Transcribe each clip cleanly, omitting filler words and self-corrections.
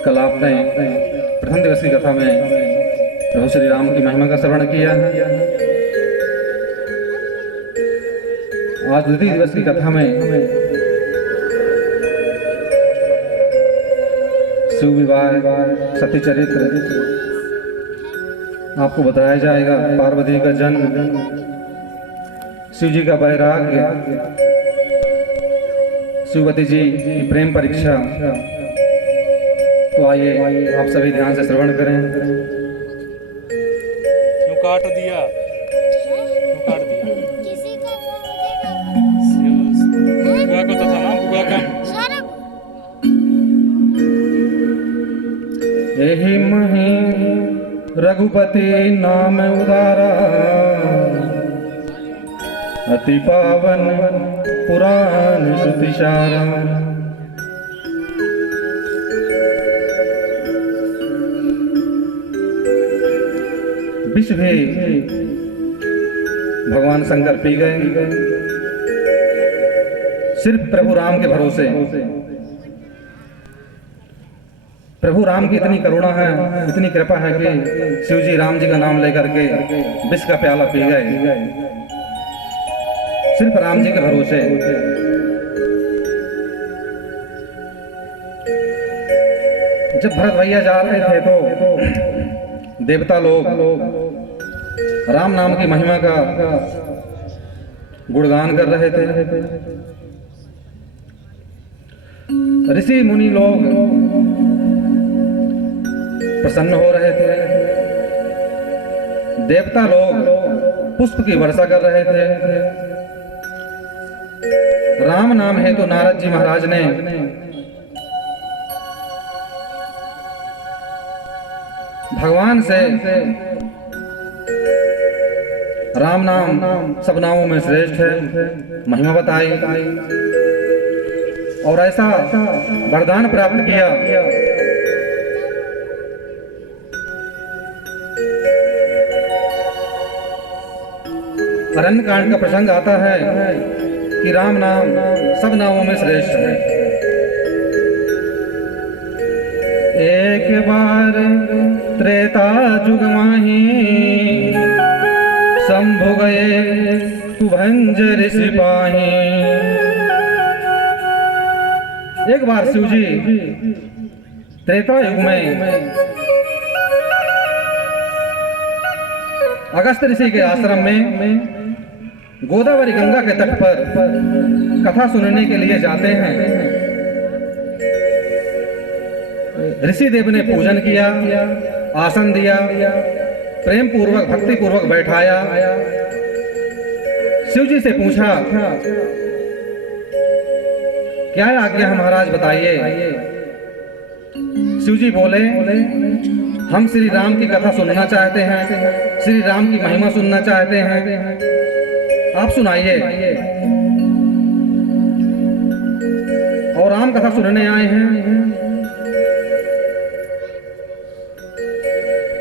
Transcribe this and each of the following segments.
कल आपने प्रथम दिवस की कथा में प्रभु श्री राम की महिमा का श्रवण किया है। आज द्वितीय दिवस की कथा में शिव विवाह सती चरित्र आपको बताया जाएगा। पार्वती का जन्म, शिव जी का वैराग्य, शिववती जी की प्रेम परीक्षा। तो आइए आप सभी ध्यान से श्रवण करें। क्यों काट दिया? क्यों काट दिया? किसी का फोन बुआ को तो था ना, बुआ का। यही मही रघुपति नाम उदारा, अति पावन पुराण श्रुतिसारा। विष भी भगवान शंकर पी गए, सिर्फ प्रभु राम के भरोसे। प्रभु राम की इतनी करुणा है, इतनी कृपा है कि शिव जी राम जी का नाम लेकर के विष का प्याला पी गए, सिर्फ राम जी के भरोसे। जब भरत भैया जा रहे थे तो देवता लोग राम नाम की महिमा का गुणगान कर रहे थे। ऋषि मुनि लोग प्रसन्न हो रहे थे, देवता लोग पुष्प की वर्षा कर रहे थे। राम नाम है तो नारद जी महाराज ने भगवान से राम नाम सब नामों में श्रेष्ठ है महिमा बताई और ऐसा वरदान प्राप्त किया। अरण्य कांड का प्रसंग आता है कि राम नाम सब नामों में श्रेष्ठ है। एक बार त्रेता जुग माही, शंभु गए कुभंज ऋषि पाही। एक बार शिव जी त्रेता युग में अगस्त ऋषि के आश्रम में गोदावरी गंगा के तट पर कथा सुनने के लिए जाते हैं। ऋषि देव ने पूजन किया, आसन दिया, प्रेम पूर्वक भक्ति पूर्वक बैठाया। शिव जी से पूछा, क्या आज्ञा है महाराज बताइए। शिव जी बोले, हम श्री राम की कथा सुनना चाहते हैं, श्री राम की महिमा सुनना चाहते हैं, आप सुनाइए। और राम कथा सुनने आए हैं।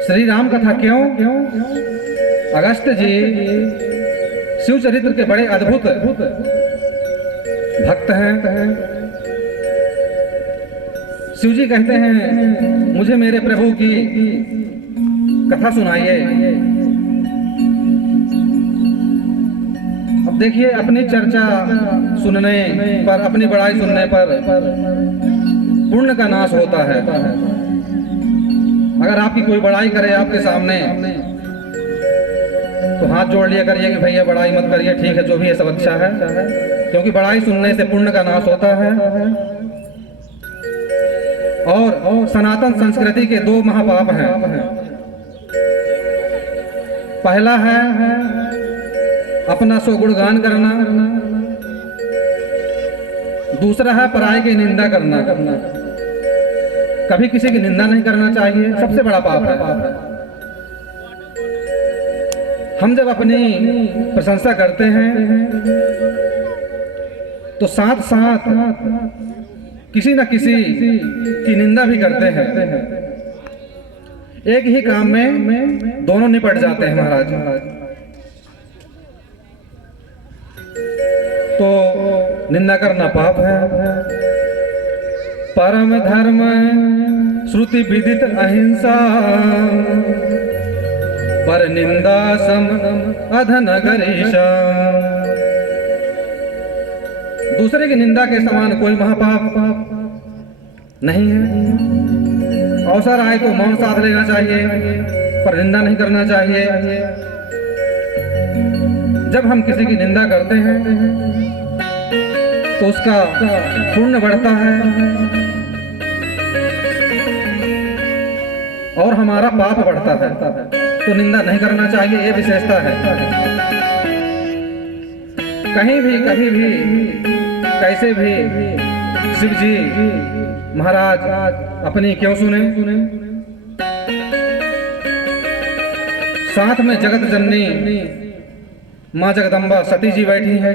श्री राम कथा क्यों? अगस्त जी शिव चरित्र के बड़े अद्भुत भक्त हैं। शिव जी कहते हैं, मुझे मेरे प्रभु की कथा सुनाइए। अब देखिए, अपनी चर्चा सुनने पर, अपनी बड़ाई सुनने पर पुण्य का नाश होता है। अगर आपकी कोई बड़ाई करे आपके सामने तो हाथ जोड़ लिया करिए कि भैया बड़ाई मत करिए, ठीक है, जो भी है सब अच्छा है, क्योंकि बड़ाई सुनने से पुण्य का नाश होता है। और सनातन संस्कृति के दो महापाप हैं। पहला है अपना स्वगुणगान करना, दूसरा है पराये की निंदा करना। कभी किसी की निंदा नहीं करना चाहिए, सबसे बड़ा पाप है। हम जब अपनी प्रशंसा करते हैं तो साथ साथ किसी न किसी की निंदा भी करते हैं। एक ही काम में दोनों निपट जाते हैं महाराज। तो निंदा करना पाप है। परम धर्म श्रुति विदित अहिंसा पर निंदा सम अधन गरीशा। दूसरे की निंदा के समान कोई महापाप नहीं है। अवसर आए तो मौन साध लेना चाहिए, पर निंदा नहीं करना चाहिए। जब हम किसी की निंदा करते हैं तो उसका पुण्य बढ़ता है और हमारा पाप बढ़ता है। तो निंदा नहीं करना चाहिए, ये विशेषता है। कहीं भी कभी भी कैसे भी शिव जी महाराज अपनी क्यों सुने? साथ में जगत जननी माँ जगदम्बा सती जी बैठी है।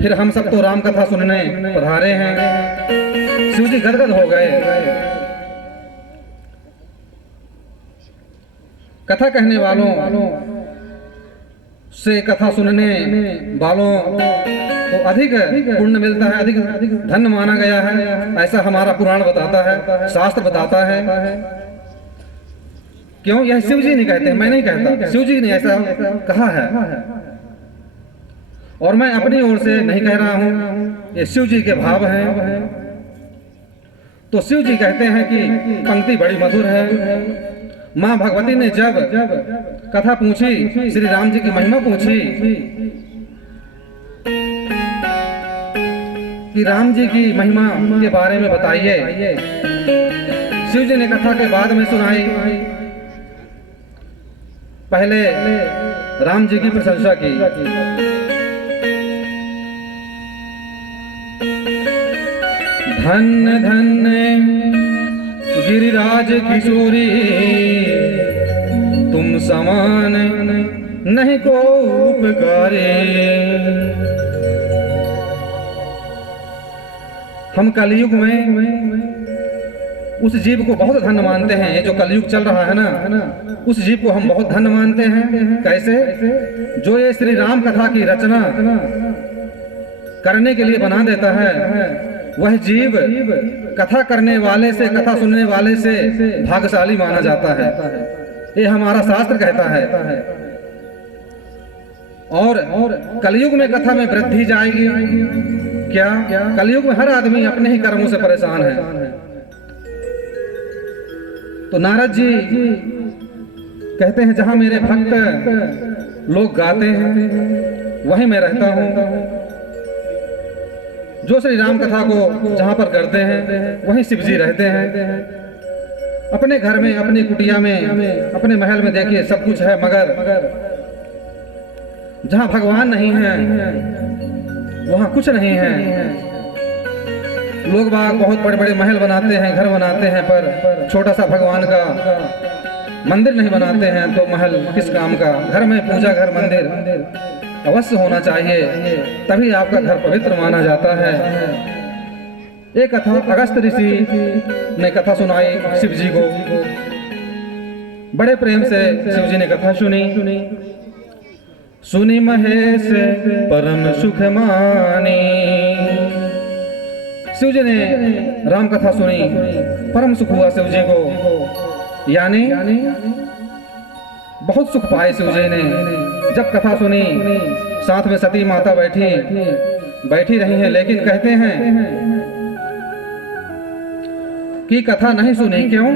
फिर हम सब तो राम कथा सुनने पधारे हैं। शिव जी गदगद हो गए। कथा कहने वालों से कथा सुनने वालों को अधिक पुण्य मिलता है, अधिक धन्य माना गया है। ऐसा हमारा पुराण बताता है, शास्त्र बताता है। क्यों? यह शिव जी नहीं कहते, मैं नहीं कहता, शिव जी ने ऐसा कहा है और मैं अपनी ओर से नहीं कह रहा हूं, ये शिव जी के भाव हैं। तो शिव जी कहते हैं कि पंक्ति बड़ी मधुर है। माँ भगवती ने जब कथा पूछी, श्री राम जी की महिमा पूछी कि राम जी की महिमा के बारे में बताइए, शिव जी ने कथा के बाद में सुनाई। पहले राम जी की प्रशंसा की। धन्य धन्य गिरिराज किशोरी, तुम समान नहीं को उपकारे। हम कलयुग में उस जीव को बहुत धन्य मानते हैं। ये जो कलयुग चल रहा है ना, उस जीव को हम बहुत धन्य मानते हैं। कैसे? जो ये श्री राम कथा की रचना करने के लिए बना देता है, वह जीव कथा करने वाले से, कथा सुनने वाले से भाग्यशाली माना जाता है। ये हमारा शास्त्र कहता है। और कलयुग में कथा में वृद्धि जाएगी। क्या? कलयुग में हर आदमी अपने ही कर्मों से परेशान है। तो नारद जी कहते हैं, जहां मेरे भक्त लोग गाते हैं वहीं मैं रहता हूं। जो श्री राम कथा को जहां पर करते हैं वहीं शिव जी रहते हैं। अपने घर में, अपनी कुटिया में, अपने महल में देखिए सब कुछ है, मगर जहां भगवान नहीं है वहां कुछ नहीं है। लोग बाग बहुत बड़े बड़े महल बनाते हैं, घर बनाते हैं, पर छोटा सा भगवान का मंदिर नहीं बनाते हैं। तो महल किस काम का? घर में पूजा घर, मंदिर अवश्य होना चाहिए, तभी आपका घर पवित्र माना जाता है। एक कथा अगस्त ऋषि ने कथा सुनाई शिव जी को। बड़े प्रेम से शिव जी ने कथा सुनी। सुनी महेश परम सुख मानी। शिव जी ने राम कथा सुनी, परम सुख हुआ शिव जी को। यानी बहुत सुख पाए शिव जी ने। जब कथा सुनी, साथ में सती माता बैठी रही हैं, लेकिन कहते हैं कि कथा नहीं सुनी। क्यों?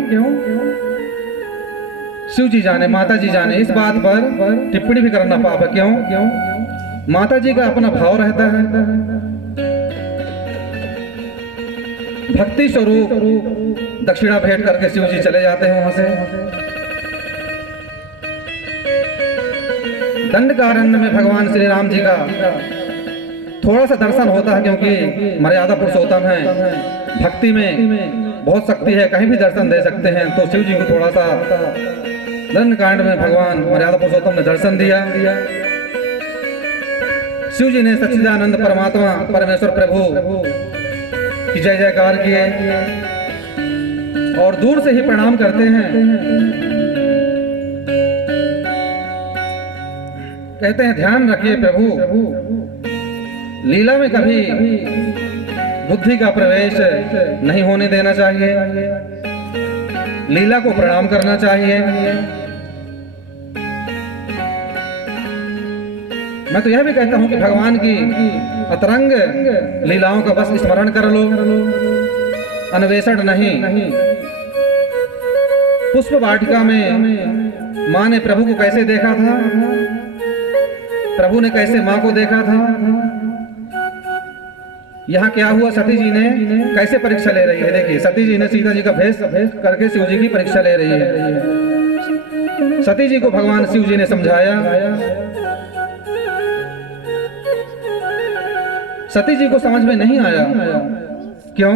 शिव जी जाने, माता जी जाने। इस बात पर टिप्पणी भी करना पाप है। क्यों? माता जी का अपना भाव रहता है। भक्ति स्वरूप दक्षिणा भेंट करके शिव जी चले जाते हैं वहां से। दंडकारण्य में भगवान श्री राम जी का थोड़ा सा दर्शन होता है, क्योंकि मर्यादा पुरुषोत्तम है। भक्ति में बहुत शक्ति है, कहीं भी दर्शन दे सकते हैं। तो शिव जी को थोड़ा सा दंडकांड में भगवान मर्यादा पुरुषोत्तम ने दर्शन दिया। शिव जी ने सच्चिदानंद परमात्मा परमेश्वर प्रभु की जय जयकार किए और दूर से ही प्रणाम करते हैं। कहते हैं, ध्यान रखिए प्रभु, लीला में कभी बुद्धि का प्रवेश नहीं होने देना चाहिए, लीला को प्रणाम करना चाहिए। मैं तो यह भी कहता हूं कि भगवान की अतरंग लीलाओं का बस स्मरण कर लो, अन्वेषण नहीं। पुष्प वाटिका में माँ ने प्रभु को कैसे देखा था, प्रभु ने कैसे माँ को देखा था। यहाँ क्या हुआ, सती जी ने कैसे परीक्षा ले रही है। देखिए, सती जी ने सीता जी का भेष करके शिव जी की परीक्षा ले रही है। सती जी को भगवान शिव जी ने समझाया, सती जी को समझ में नहीं आया। क्यों?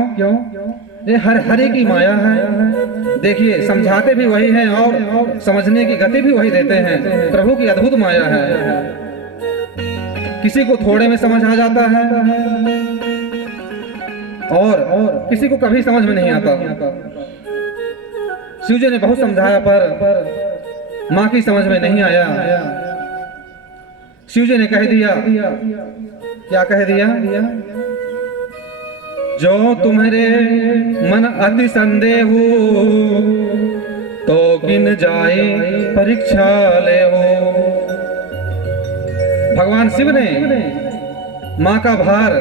ये हरि की माया है। देखिए, समझाते भी वही हैं और समझने की गति भी वही देते हैं। प्रभु की अद्भुत माया है। किसी को थोड़े में समझ आ जाता है और किसी को कभी समझ में नहीं आता। शिव जी ने बहुत समझाया पर माँ की समझ में नहीं आया। शिव जी ने कह दिया, क्या कह दिया? जो तुम्हारे मन अति संदेह तो किन जाए परीक्षा ले हो। भगवान शिव ने माँ का भार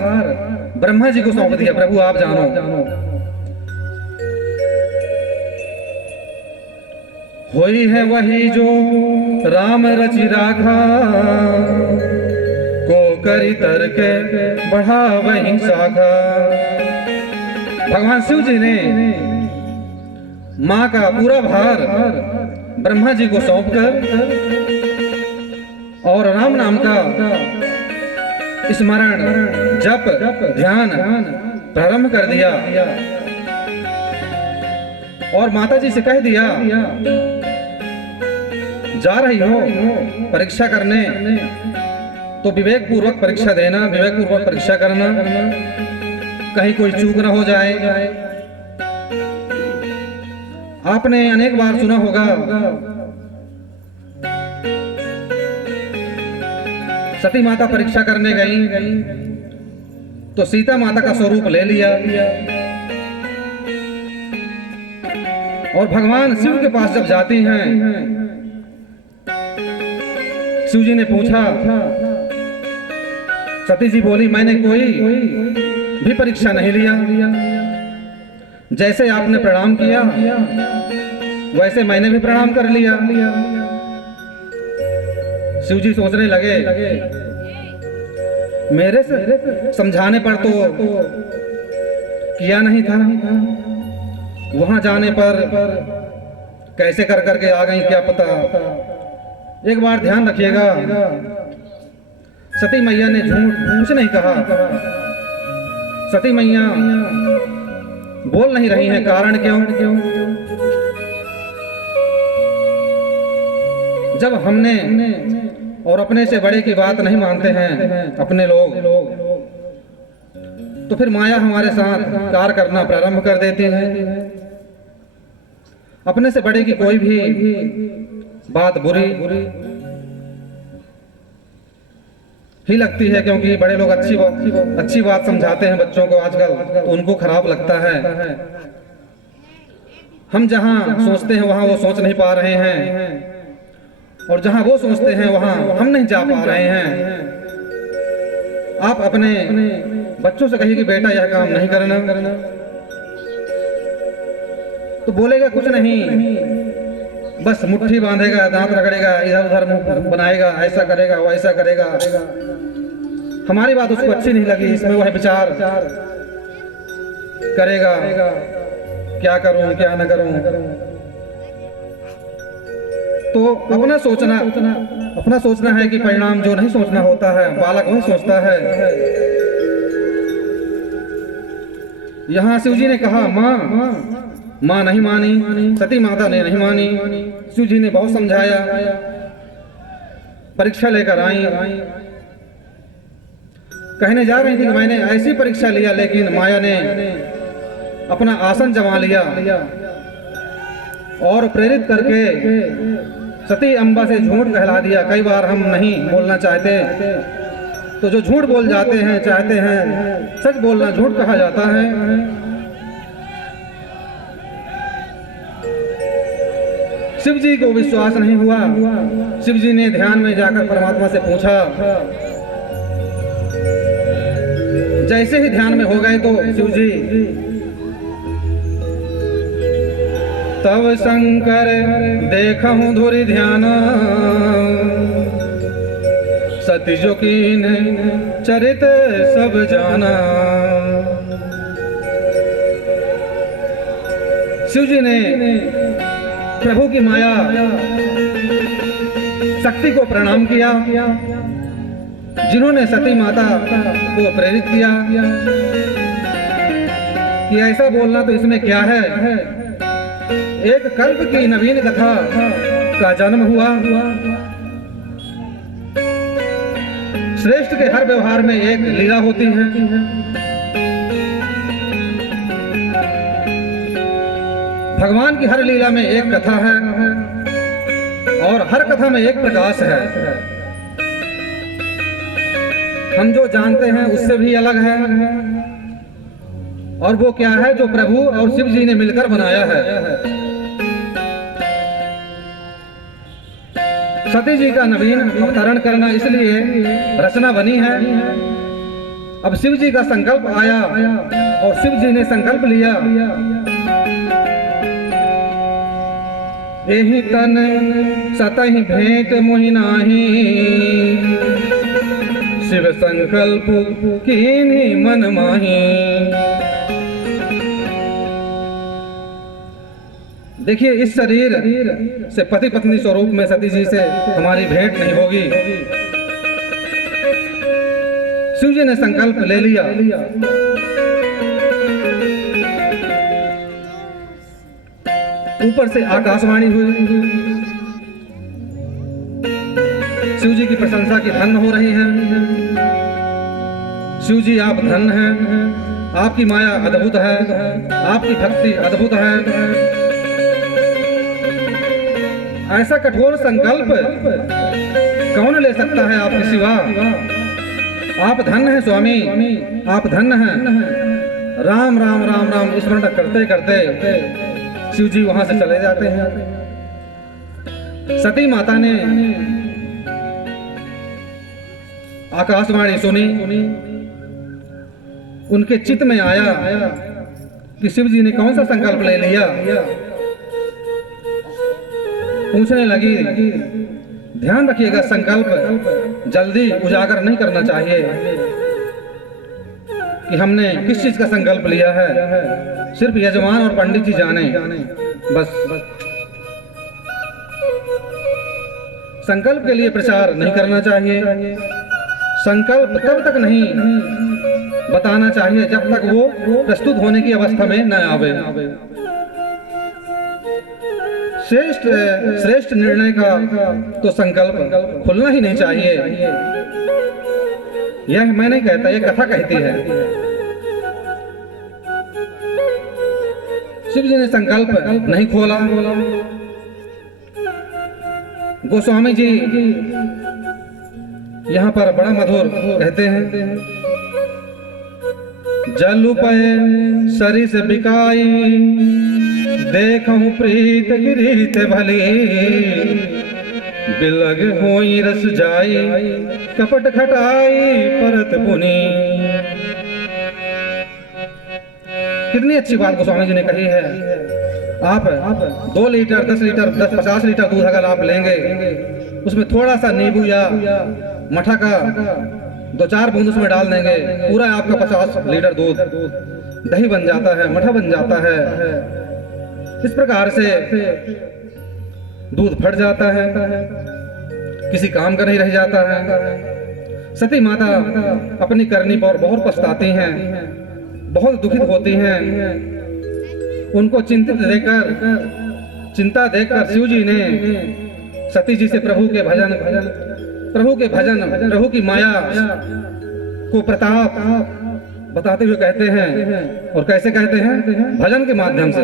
ब्रह्मा जी को सौंप दिया, प्रभु आप जानो। होई है वही जो राम रचि राखा, को करी तर्क बढ़ा वही शाखा। भगवान शिव जी ने माँ का पूरा भार ब्रह्मा जी को सौंपकर और राम नाम का स्मरण, जप, ध्यान प्रारंभ कर दिया और माता जी से कह दिया, जा रही हो परीक्षा करने तो विवेक पूर्वक परीक्षा देना, विवेक पूर्वक परीक्षा करना, कहीं कोई चूक ना हो जाए। आपने अनेक बार सुना होगा, सती माता परीक्षा करने गई तो सीता माता का स्वरूप ले लिया और भगवान शिव के पास जब जाती हैं, शिव जी ने पूछा, सती जी बोली, मैंने कोई भी परीक्षा नहीं लिया, जैसे आपने प्रणाम किया वैसे मैंने भी प्रणाम कर लिया। शिव जी सोचने लगे, मेरे से समझाने पर तो किया नहीं था, वहां जाने पर कैसे कर करके आ गई क्या पता। एक बार ध्यान रखिएगा, सती मैया ने झूठ कुछ नहीं कहा। सती मैया बोल नहीं रही हैं, कारण क्यों? जब हमने और अपने से बड़े की बात नहीं मानते हैं अपने लोग, तो फिर माया हमारे साथ कार्य करना प्रारंभ कर देती है। अपने से बड़े की कोई भी बात बुरी ही लगती है, क्योंकि बड़े लोग अच्छी बात समझाते हैं बच्चों को आजकल, तो उनको खराब लगता है। हम जहां सोचते हैं वहां वो सोच नहीं पा रहे हैं, और जहां वो सोचते हैं वहां हम नहीं जा पा रहे हैं। आप अपने बच्चों से कहिए कि बेटा यह काम नहीं करना, तो बोलेगा कुछ नहीं, बस मुट्ठी बांधेगा, दांत रगड़ेगा, इधर उधर मुंह बनाएगा, ऐसा करेगा वैसा करेगा। हमारी बात उसको अच्छी नहीं लगी, इसमें वह विचार करेगा, क्या करूं क्या न करूं। तो अपना सोचना है कि परिणाम जो नहीं सोचना होता है, बालक वही सोचता है। यहाँ शिव जी ने कहा, माँ नहीं मानी, सती माता ने नहीं मानी। शिव जी ने बहुत समझाया, परीक्षा लेकर आई, कहने जा रही थी कि मैंने ऐसी परीक्षा लिया, लेकिन माया ने अपना आसन जमा लिया और प्रेरित करके सती अम्बा से झूठ कहला दिया। कई बार हम नहीं बोलना चाहते, तो जो झूठ बोल जाते हैं चाहते हैं सच बोलना झूठ कहा जाता है। शिव जी को विश्वास नहीं हुआ। शिव जी ने ध्यान में जाकर परमात्मा से पूछा। जैसे ही ध्यान में हो गए तो शिव जी तब शंकर देखहूं धुरि ध्यान सती जो कीन चरित सब जाना। शिव जी ने प्रभु की माया शक्ति को प्रणाम किया, जिन्होंने सती माता को प्रेरित किया कि ऐसा बोलना तो इसमें क्या है। एक कल्प की नवीन कथा का जन्म हुआ। श्रेष्ठ के हर व्यवहार में एक लीला होती है। भगवान की हर लीला में एक कथा है और हर कथा में एक प्रकाश है। हम जो जानते हैं उससे भी अलग है। और वो क्या है जो प्रभु और शिव जी ने मिलकर बनाया है। सती जी का नवीन अवतरण करना इसलिए रचना बनी है। अब शिव जी का संकल्प आया और शिव जी ने संकल्प लिया, एहि तन सतहि भेंट मोहि नाहि शिव संकल्प कीन्हि मन माहि। देखिए, इस शरीर से पति पत्नी स्वरूप में सती जी से हमारी भेंट नहीं होगी। शिव जी ने संकल्प ले लिया। ऊपर से आकाशवाणी हुई। शिव जी की प्रशंसा की धन्य हो रही है। शिव जी आप धन्य हैं, आपकी माया अद्भुत है, आपकी भक्ति अद्भुत है। ऐसा कठोर संकल्प कौन ले सकता है आपके सिवा। आप धन्य हैं स्वामी, आप धन्य हैं। राम राम राम राम स्मरण करते करते शिव जी वहां से चले जाते हैं। सती माता ने आकाशवाणी सुनी। उनके चित्त में आया कि शिव जी ने कौन सा संकल्प ले लिया। पूछने लगी, ध्यान रखिएगा, संकल्प जल्दी उजागर नहीं करना चाहिए कि हमने किस चीज का संकल्प लिया है। सिर्फ यजमान और पंडित जी जाने बस। संकल्प के लिए प्रचार नहीं करना चाहिए। संकल्प तब तक नहीं बताना चाहिए जब तक वो प्रस्तुत होने की अवस्था में न आवे। श्रेष्ठ निर्णय का तो संकल्प खुलना ही नहीं चाहिए। यह मैं नहीं कहता, यह कथा कहती है। शिव जी ने संकल्प नहीं खोला। गोस्वामी जी यहाँ पर बड़ा मधुर कहते हैं, जल पे सरिस बिकाई देखूं प्रीत गिरीत भली बिलग होई रस जाई कपट खटाई परत पुनी। कितनी अच्छी बात गोस्वामी जी ने कही है। आप 2 लीटर 10 लीटर 50 लीटर दूध अगर आप लेंगे, उसमें थोड़ा सा नींबू या मठा का 2-4 बूंद उसमें डाल देंगे, पूरा आपका 50 लीटर दूध दही बन जाता है, मठा बन जाता है। इस प्रकार से दूध फट जाता है, किसी काम का नहीं रह जाता है। सती माता अपनी करनी पर बहुत पछताती हैं, बहुत दुखित होती हैं। उनको चिंता देखकर शिव जी ने सती जी से प्रभु के भजन, प्रभु की माया को प्रताप बताते हुए कहते हैं। और कैसे कहते हैं? भजन के माध्यम से।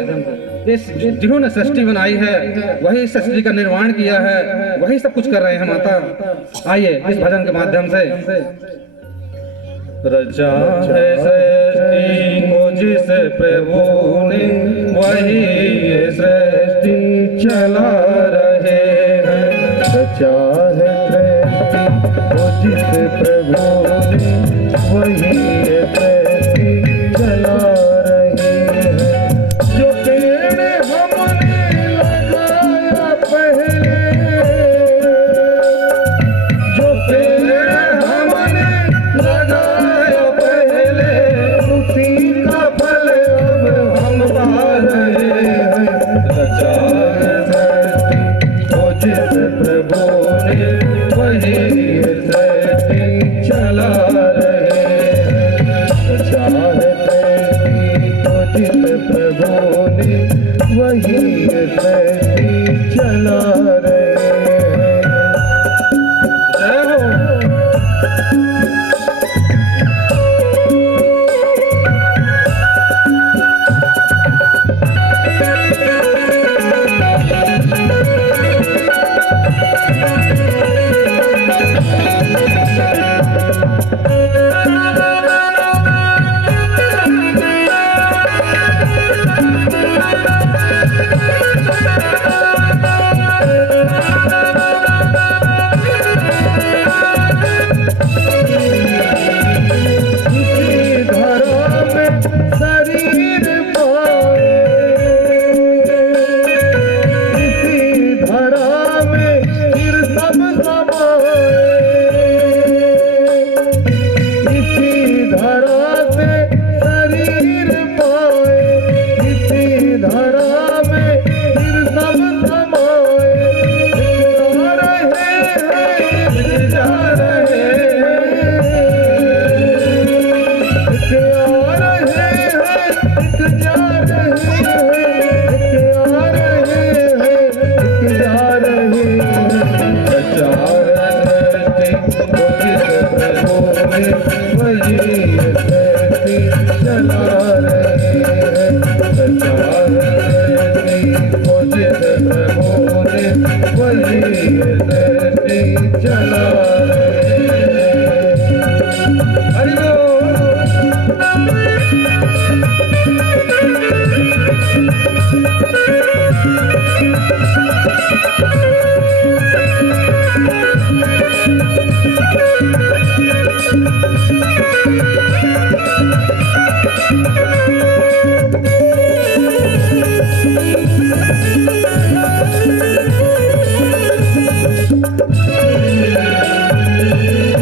इस जिन्होंने सृष्टि बनाई है वही सृष्टि का निर्माण किया है, वही सब कुछ कर रहे हैं माता। आइए इस भजन के माध्यम से रचा है सृष्टि को जिस प्रभु ने, वही ये सृष्टि चला रहे हैं। रचा है सृष्टि को जिस प्रभु ने, वही ये सृष्टि चला रहे हैं। जो पेड़ हमने लगाया पहले, जो पेड़ हमने लगाया पहले, उसी का फल अब हम पा रहे हैं। रचा है सृष्टि को जिस प्रभु ने, वही ये सृष्टि चला रहे हैं। रचा है सृष्टि को जिस प्रभु ने, वही ये सृष्टि चला रहे हैं। जय हो। इसी धरा में शरीर पाए, इसी धरा में फिर सब समाए, इसी धरा से शरीर पाए, इसी धरा में फिर सब समाए। जा रहे चला हरि बोल।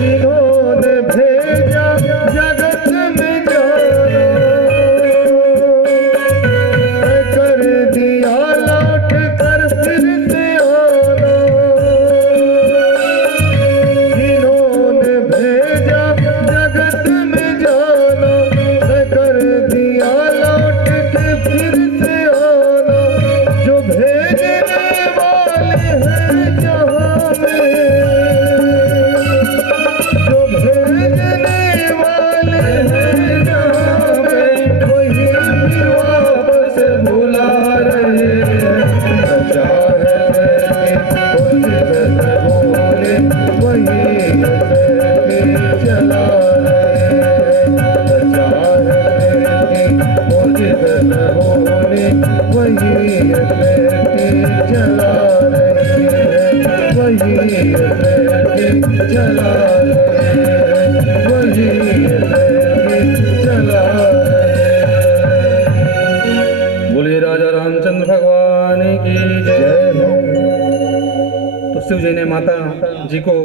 जिन्होंने भेजा जगत में जाना, कर दिया लौट कर फिर से आना। जिन्होंने भेजा जगत में जाना, कर दिया लौट के फिर से आना। जो भेजने वाले हैं जहाँ में, जो भेजने वाले हैं जहाँ में, वही भी वापस बुला रहे हैं। रचा है सृष्टि को जिस प्रभु ने, वही ये सृष्टि चला रहे हैं। रचा है सृष्टि को जिस प्रभु ने, वही ये सृष्टि चला रहे हैं। वही ये सृष्टि चला रहे हैं। वही ये सृष्टि चला रहे हैं। बोलिए राजा रामचंद्र भगवान की जय हो। तो शिव जी ने माता जी को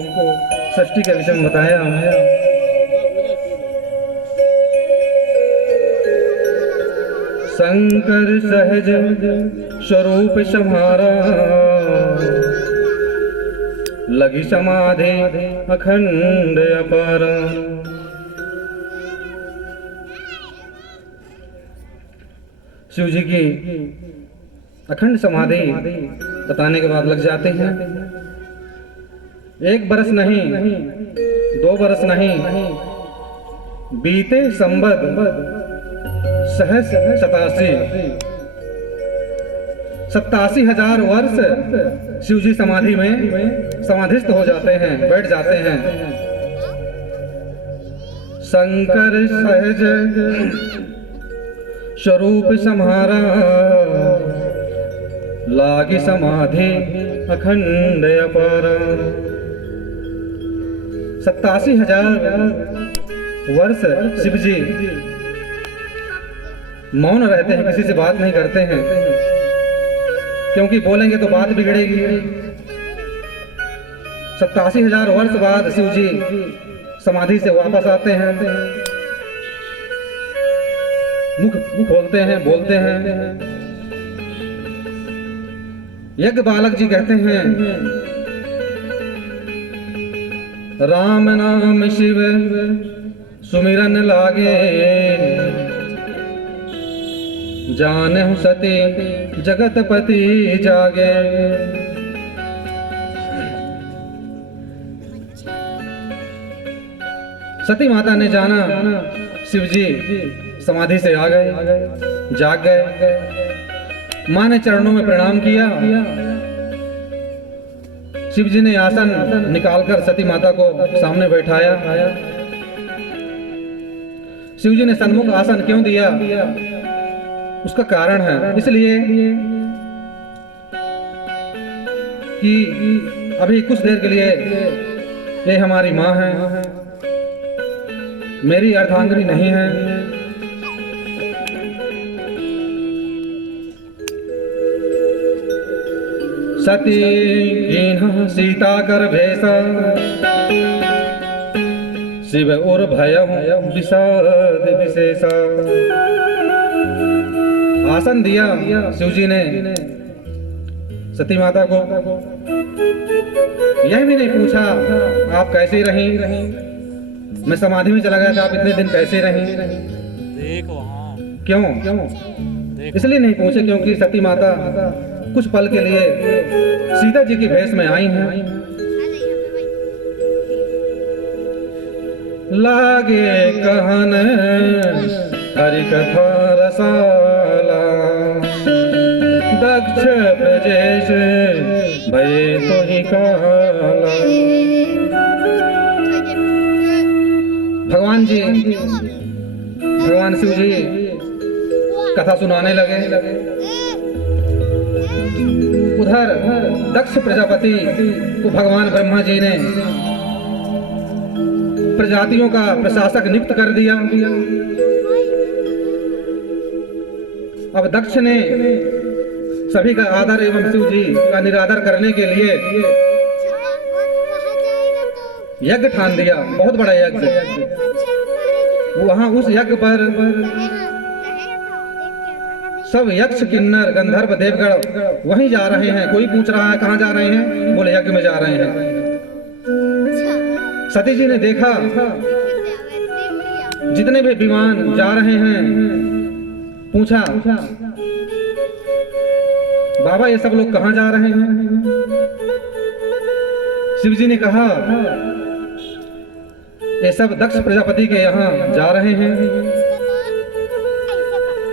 सृष्टि के विषय में बताया। शंकर सहज स्वरूप सम्हारा, लगी समाधि अखंड अपारा। शिव जी की अखंड समाधि बताने के बाद लग जाते हैं। 1 बरस नहीं, 2 बरस नहीं, बीते संबत सहस 87,000 वर्ष शिव जी समाधि में समाधिस्थ हो जाते हैं, बैठ जाते हैं। शंकर सहज स्वरूप सम्हारा, लागी समाधि अखंड अपारा। 87,000 वर्ष शिव जी मौन रहते हैं, किसी से बात नहीं करते हैं, क्योंकि बोलेंगे तो बात बिगड़ेगी। 87,000 वर्ष बाद शिव जी समाधि से वापस आते हैं, मुख खोलते हैं, बोलते हैं। यज्ञ बालक जी कहते हैं, राम नाम शिव सुमिरन लागे, जानहु सती जगतपति जागे। सती माता ने जाना शिव जी समाधि से आ गए, जाग गए। मां ने चरणों में प्रणाम किया। शिव जी ने आसन निकालकर सती माता को सामने बैठाया। शिव जी ने सन्मुख आसन क्यों दिया, उसका कारण है, इसलिए कि अभी कुछ देर के लिए ये हमारी माँ है, मेरी अर्धांगिनी नहीं है। सती कीन्हा सीता कर भेसा, शिव और भयम विषाद विशेषा। आसन दिया शिव जी ने सती माता को, यह भी नहीं पूछा आप कैसी रही, मैं समाधि में चला गया था, आप इतने दिन कैसे रही, देख वहाँ क्यों? इसलिए नहीं पूछे क्योंकि सती माता कुछ पल के लिए सीता जी की भेष में आई हैं। लागे कहन हरि कथा रसाला, दक्ष ब्रजेश भय तो ही काला। भगवान जी, भगवान शिव जी कथा सुनाने लगे। उधर दक्ष प्रजापति को भगवान ब्रह्मा जी ने प्रजातियों का प्रशासक नियुक्त कर दिया। अब दक्ष ने सभी का आदर एवं शिव जी का निरादर करने के लिए यज्ञ ठान दिया, बहुत बड़ा यज्ञ। वहां उस यज्ञ पर सब यक्ष किन्नर गंधर्व देवगण वहीं जा रहे हैं। कोई पूछ रहा है कहाँ जा रहे हैं, बोले यज्ञ में जा रहे हैं। सती जी ने देखा जितने भी विमान जा रहे हैं, पूछा बाबा ये सब लोग कहाँ जा रहे हैं? शिव जी ने कहा ये सब दक्ष प्रजापति के यहाँ जा रहे हैं।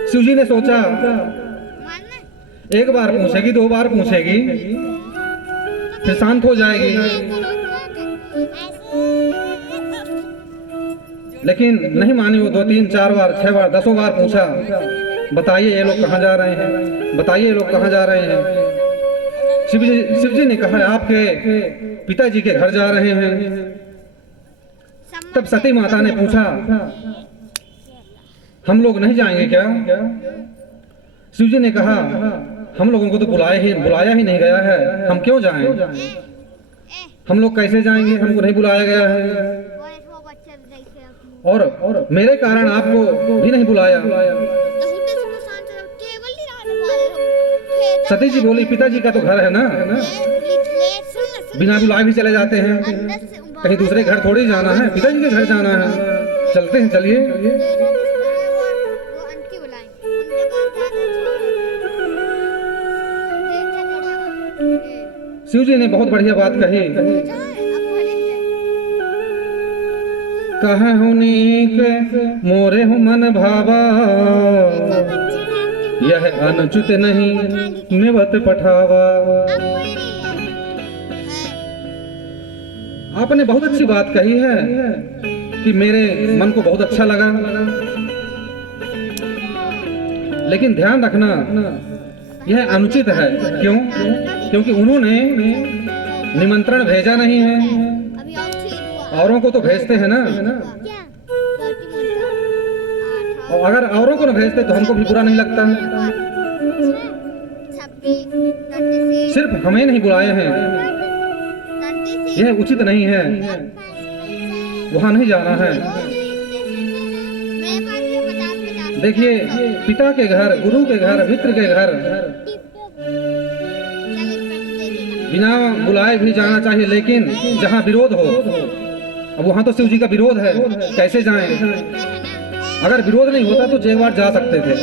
शिव जी ने सोचा एक बार पूछेगी, 2 बार पूछेगी, फिर शांत हो जाएगी, लेकिन नहीं मानी वो। 2, 3, 4 बार, 6 बार, 10 बार पूछा, बताइए ये लोग कहाँ जा रहे हैं, बताइए ये लोग कहाँ जा रहे हैं। शिव जी ने कहा आपके पिताजी के घर जा रहे हैं। तब सती माता ने पूछा हम लोग नहीं जाएंगे क्या? शिव जी ने कहा हम लोगों को तो बुलाया ही नहीं गया है, हम क्यों जाएं? हम लोग कैसे जाएंगे, हमको नहीं बुलाया गया है, और मेरे कारण आपको भी नहीं बुलाया। सती जी बोली पिताजी का तो घर है ना, बिना बुलाए भी चले जाते हैं, कहीं दूसरे घर थोड़ी जाना है, पिताजी के घर जाना है, चलते हैं, चलिए। शिव जी ने बहुत बढ़िया बात कही, कहे हो नीक मोरे हो मन भावा, यह अनुचित नहीं निवत पठावा। आपने बहुत अच्छी बात कही है कि मेरे मन को बहुत अच्छा लगा। लेकिन ध्यान रखना यह अनुचित है। क्यों? क्योंकि उन्होंने निमंत्रण भेजा नहीं है। अभी और ठीक हुआ औरों को तो भेजते हैं ना। क्या 30 और अगर औरों को न भेजते तो हमको भी बुरा नहीं लगता। 26 सिर्फ हमें नहीं बुलाए हैं, यह उचित नहीं है। वहां नहीं जाना है। देखिए, पिता के घर, गुरु के घर, मित्र के घर बिना बुलाए भी जाना चाहिए, लेकिन जहाँ विरोध हो। अब वहाँ तो शिव जी का विरोध है, कैसे जाएं? अगर विरोध नहीं होता तो एक बार जा सकते थे,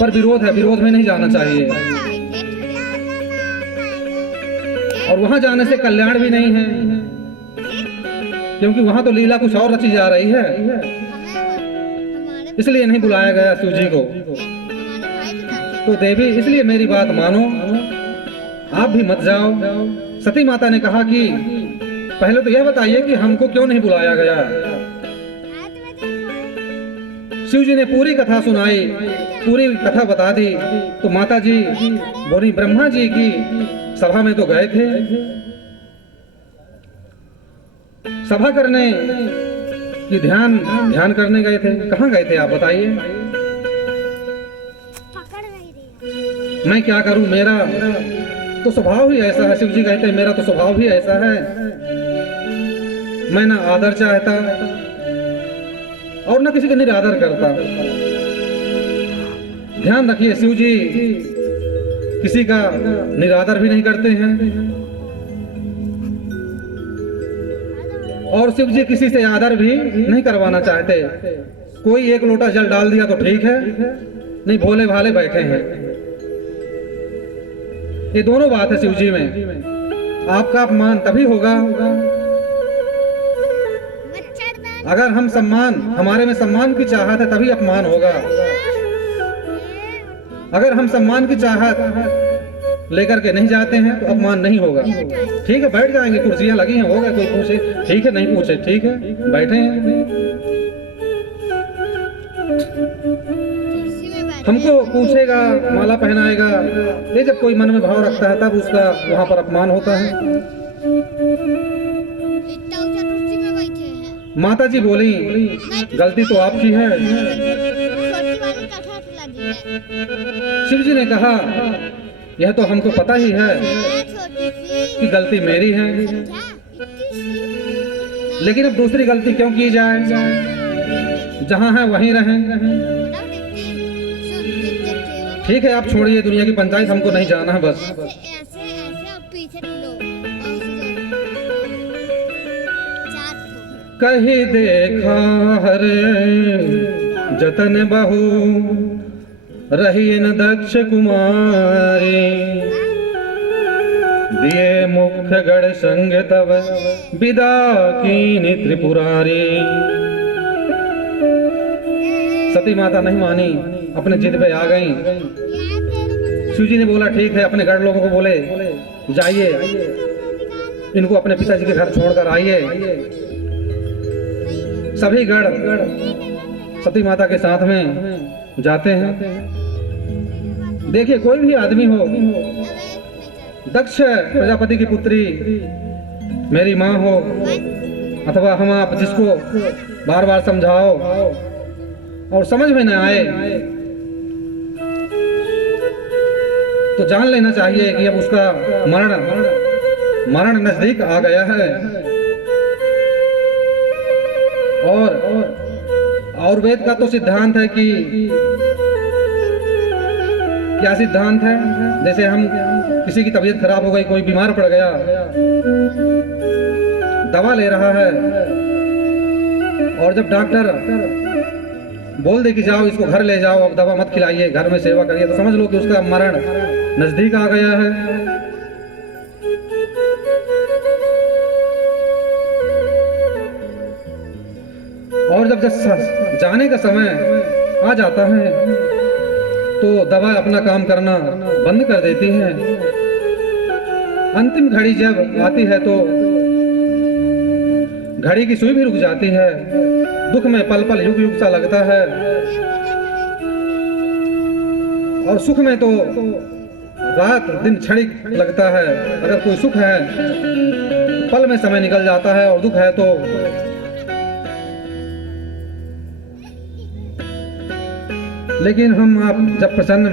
पर विरोध है, विरोध में नहीं जाना चाहिए। और वहाँ जाने से कल्याण भी नहीं है, क्योंकि वहाँ तो लीला कुछ और रची जा रही है। इसलिए नहीं बुलाया गया शिव जी को। तो देवी, इसलिए मेरी बात मानो, आप भी मत जाओ। सती माता ने कहा कि पहले तो यह बताइए कि हमको क्यों नहीं बुलाया गया। शिव जी ने पूरी कथा सुनाई, पूरी कथा बता दी। तो माता जी बोली, ब्रह्मा जी की सभा में तो गए थे, सभा करने कि ध्यान करने गए थे। कहाँ गए थे आप बताइए? पकड़ नहीं रही मैं क्या करूं, मेरा तो स्वभाव ही ऐसा है। शिव जी कहते हैं मेरा तो स्वभाव ही ऐसा है। मैं ना आदर चाहता और ना किसी का निरादर करता। ध्यान रखिए, शिव जी किसी का निरादर भी नहीं करते हैं, और शिव जी किसी से आदर भी नहीं करवाना चाहते। कोई एक लोटा जल डाल दिया तो ठीक है, नहीं भोले भाले बैठे हैं। ये दोनों बात है शिव जी में। आपका अपमान तभी होगा अगर हम सम्मान, हमारे में सम्मान की चाहत है तभी अपमान होगा। अगर हम सम्मान की चाहत लेकर के नहीं जाते हैं तो अपमान नहीं होगा। ठीक है, बैठ जाएंगे, कुर्सियां लगी हैं, होगा कोई पूछे ठीक है, नहीं पूछे ठीक है, बैठे हैं। हमको पूछेगा, माला पहनाएगा, ये जब कोई मन में भाव रखता है तब उसका वहां पर अपमान होता है। इतना ऊंचा कुर्सी में बैठे हैं। माता जी बोली, गलती तो आपकी है। छोटी वाली कथा तो लगी है। शिव जी ने कहा, यह तो हमको पता ही है छोटी सी कि गलती मेरी है, समझा? इतनी सी लेकिन अब दूसरी गलती क्यों की जाए? जहाँ है वहीं रहें। बताओ देखते सुन देखते ठीक है, आप छोड़िए दुनिया की पंचायत, हमको नहीं जाना है बस। ऐसे ऐसे ऐसे और पीछे लो और चार कही देखा हरे जतन बहु रही न दक्ष कुमारी, दिए मुख्य गढ़ संग तब विदा कीनी त्रिपुरारी। सती माता नहीं मानी, अपने जिद पे आ गई। शिव जी ने बोला ठीक है, अपने गढ़ लोगों को बोले जाइए, इनको अपने पिताजी के घर छोड़कर आइए। सभी गढ़ सती माता के साथ में जाते हैं। देखिए, कोई भी आदमी हो, दक्ष प्रजापति की पुत्री मेरी माँ हो, अथवा हम आप जिसको बार बार समझाओ और समझ में न आए तो जान लेना चाहिए कि अब उसका मरण नजदीक आ गया है। और वेद का तो सिद्धांत है कि क्या सिद्धांत है? जैसे हम किसी की तबीयत खराब हो गई, कोई बीमार पड़ गया, दवा ले रहा है, और जब डॉक्टर बोल दे कि जाओ इसको घर ले जाओ, अब दवा मत खिलाइए, घर में सेवा करिए, तो समझ लो कि उसका मरण नजदीक आ गया है। और जब जाने का समय आ जाता है तो दवा अपना काम करना बंद कर देती है। अंतिम घड़ी जब आती है तो घड़ी की सुई भी रुक जाती है। दुख में पल पल युग युग सा लगता है, और सुख में तो रात दिन क्षणिक लगता है। अगर कोई सुख है तो पल में समय निकल जाता है, और दुख है तो लेकिन हम आप जब प्रसन्न